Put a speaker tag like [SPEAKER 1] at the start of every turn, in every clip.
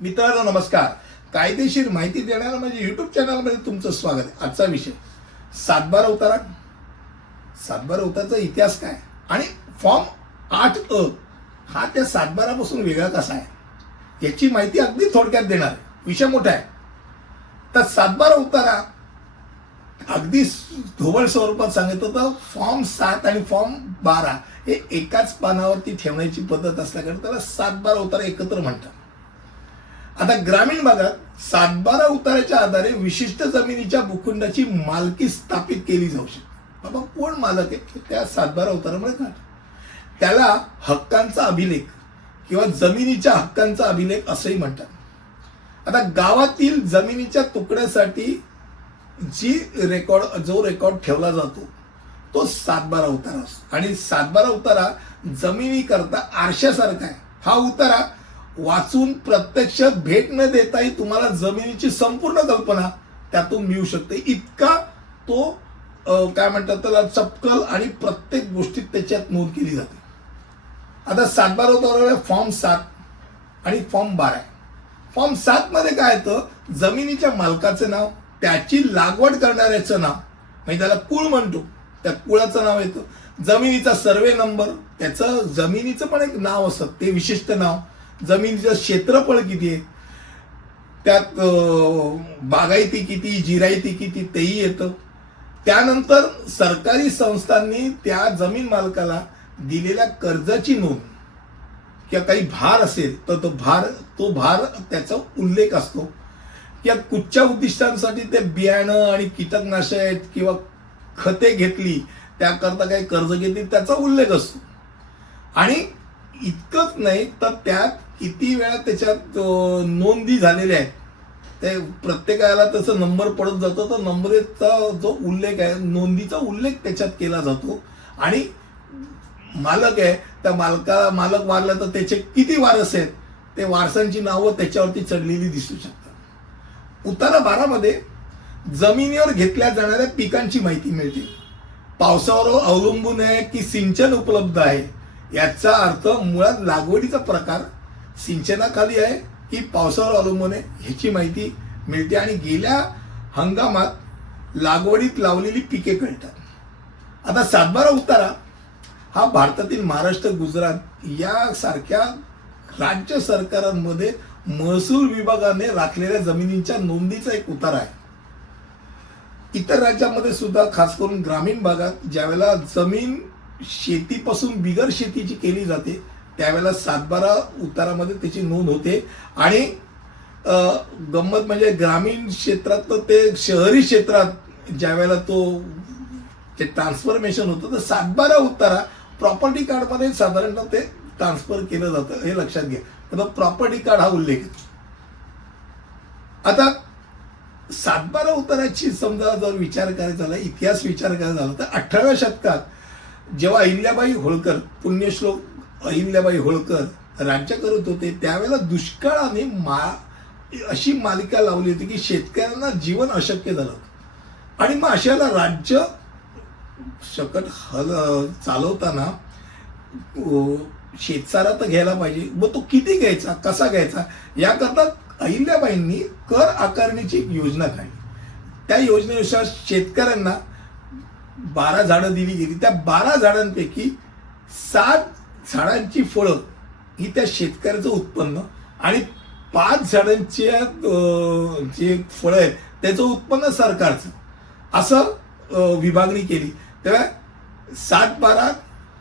[SPEAKER 1] मित्रांनो नमस्कार. कायदेशीर माहिती देणाऱ्या म्हणजे युट्यूब चॅनलमध्ये तुमचं स्वागत आहे. आजचा विषय. सातबारा उतारा. सातबारा उताराचा इतिहास काय? आणि फॉर्म आठ अ. हा त्या सातबारापासून वेगळा कसा आहे? याची माहिती अगदी थोडक्यात देणार आहे. विषय मोठा आहे. तर सातबारा उतारा अगदी ढोबळ स्वरूपात सांगितलं तर फॉर्म सात आणि फॉर्म बारा हे एकाच पानावरती ठेवण्याची पद्धत असल्याकडे त्याला सातबारा उतारा एकत्र म्हणतात. आता ग्रामीण भागात सातबारा उताराच्या आधारे विशिष्ट जमिनीच्या भूखंडाची मालकी स्थापित केली जाऊ शकते. बाबा कोण मालक आहे? त्या सातबारा उतारामुळे काय त्याला हक्कांचा अभिलेख किंवा जमिनीच्या हक्कांचा अभिलेख असंही म्हणतात. आता गावातील जमिनीच्या तुकड्यासाठी जी रेकॉर्ड जो रेकॉर्ड ठेवला जातो तो सातबारा उतारा असतो. आणि सातबारा उतारा जमिनीकरता आरशासारखा आहे. हा उतारा वाचून प्रत्यक्ष भेट न देताही तुम्हाला जमिनीची संपूर्ण कल्पना त्यातून मिळू शकते. इतका तो काय म्हणतात त्याला चपकल आणि प्रत्येक गोष्टीत त्याच्यात नोंद केली जाते. आता सातबारा होता फॉर्म सात आणि फॉर्म बारा आहे. फॉर्म सात मध्ये काय येतं? जमिनीच्या मालकाचं नाव त्याची लागवड करणाऱ्याचं नाव म्हणजे त्याला कुळ म्हणतो. त्या कुळाचं नाव येतं. जमिनीचा सर्वे नंबर त्याचं जमिनीचं पण एक नाव असतं ते विशिष्ट नाव. जमिनीचं क्षेत्रफळ किती आहे? त्यात बागायती किती जिरायती किती तेही येतं. त्यानंतर सरकारी संस्थांनी त्या जमीन मालकाला दिलेल्या कर्जाची नोंद किंवा काही भार असेल तर तो भार तो भार त्याचा उल्लेख असतो. किंवा कुठच्या उद्दिष्टांसाठी ते बियाणं आणि कीटकनाशक किंवा खते घेतली त्याकरता काही कर्ज घेतली त्याचा उल्लेख असतो. आणि इतकंच नाही तर त्यात किती वेळा त्याच्यात नोंदी झालेल्या आहेत. ते प्रत्येकाला तसं नंबर पडत जातो तर नंबरचा जो उल्लेख आहे नोंदीचा उल्लेख त्याच्यात केला जातो. आणि मालक आहे त्या मालका मालक वारला तर त्याचे किती वारस आहेत ते वारसांची नावं त्याच्यावरती चढलेली दिसू शकतात. उतारा बारामध्ये जमिनीवर घेतल्या जाणाऱ्या पिकांची माहिती मिळते. पावसावर अवलंबून आहे की सिंचन उपलब्ध आहे याचा अर्थ मुळात लागवडीचा प्रकार सिंचनाखाली आहे की पावसावर अवलंबून आहे ह्याची माहिती मिळते आणि गेल्या हंगामात लागवडीत लावलेली पिके कळतात. आता सातबारा उतारा हा भारतातील महाराष्ट्र गुजरात यासारख्या राज्य सरकारांमध्ये महसूल विभागाने राखलेल्या जमिनींच्या नोंदीचा एक उतारा आहे. इतर राज्यामध्ये सुद्धा खास करून ग्रामीण भागात ज्यावेळेला जमीन शेतीपासून बिगर शेतीची केली जाते त्यावेळेला सातबारा उतारामध्ये त्याची नोंद होते. आणि गंमत म्हणजे ग्रामीण क्षेत्रात तर ते शहरी क्षेत्रात ज्यावेळेला तो ते ट्रान्सफॉर्मेशन होतं तर सातबारा उतारा प्रॉपर्टी कार्डमध्ये साधारणतः ते ट्रान्सफर केलं जातं हे लक्षात घ्या. तर प्रॉपर्टी कार्ड हा उल्लेख आता सातबारा उताराची समजा जर विचार करायचा झाला इतिहास विचार करायचा झाला तर अठराव्या शतकात जेव्हा अहिल्याबाई होळकर पुण्यश्लोक अहिल्याबाई होळकर राज्य करत होते त्यावेळेला दुष्काळाने मा अशी मालिका लावली होती की शेतकऱ्यांना जीवन अशक्य झालं होतं. आणि मग अशाला राज्य शकट हल चालवताना शेतसारा तर घ्यायला पाहिजे. मग तो किती घ्यायचा? कसा घ्यायचा? याकरता अहिल्याबाईंनी कर आकारणीची एक योजना काढली. त्या योजनेनुसार शेतकऱ्यांना बारा झाडं दिली गेली. त्या बारा झाडांपैकी सात झाडांची फळं ही त्या शेतकऱ्याचं उत्पन्न आणि पाच झाडांची जे फळं आहेत त्याचं उत्पन्न सरकारचं. असं विभागणी केली. तेव्हा सात बारा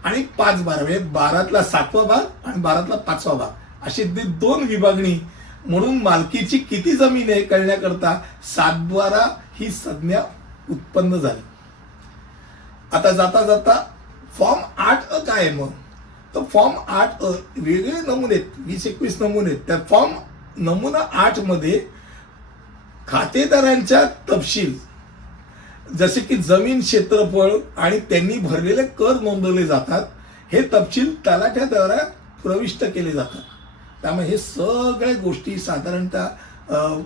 [SPEAKER 1] आणि पाच बारा म्हणजे बारातला सातवा भाग आणि बारातला पाचवा भाग. अशी ते दोन विभागणी. म्हणून मालकीची किती जमीन आहे कळण्याकरता सात बारा ही संज्ञा उत्पन्न झाली. आता जाता जाता फॉर्म आठ अ काय आहे मग? तर फॉर्म आठ वेगळे नमुने आहेत. वीस एकवीस नमुने आहेत. त्या फॉर्म नमुना आठमध्ये खातेदारांच्या तपशील जसे की जमीन क्षेत्रफळ आणि त्यांनी भरलेले कर नोंदवले जातात हे तपशील तलाठ्याद्वारे प्रविष्ट केले जातात. त्यामुळे हे सगळ्या गोष्टी साधारणतः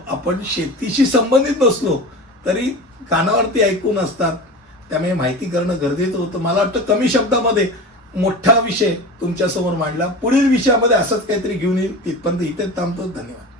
[SPEAKER 1] आपण शेतीशी संबंधित नसलो तरी कानावरती ऐकून असतात. त्यामुळे माहिती करणं गरजेचं होतं. मला वाटतं कमी शब्दामध्ये मोठा विषय तुमच्यासमोर मांडला. पुढील विषयामध्ये असंच काहीतरी घेऊन येईल. तिथपर्यंत इथेच थांबतो. धन्यवाद.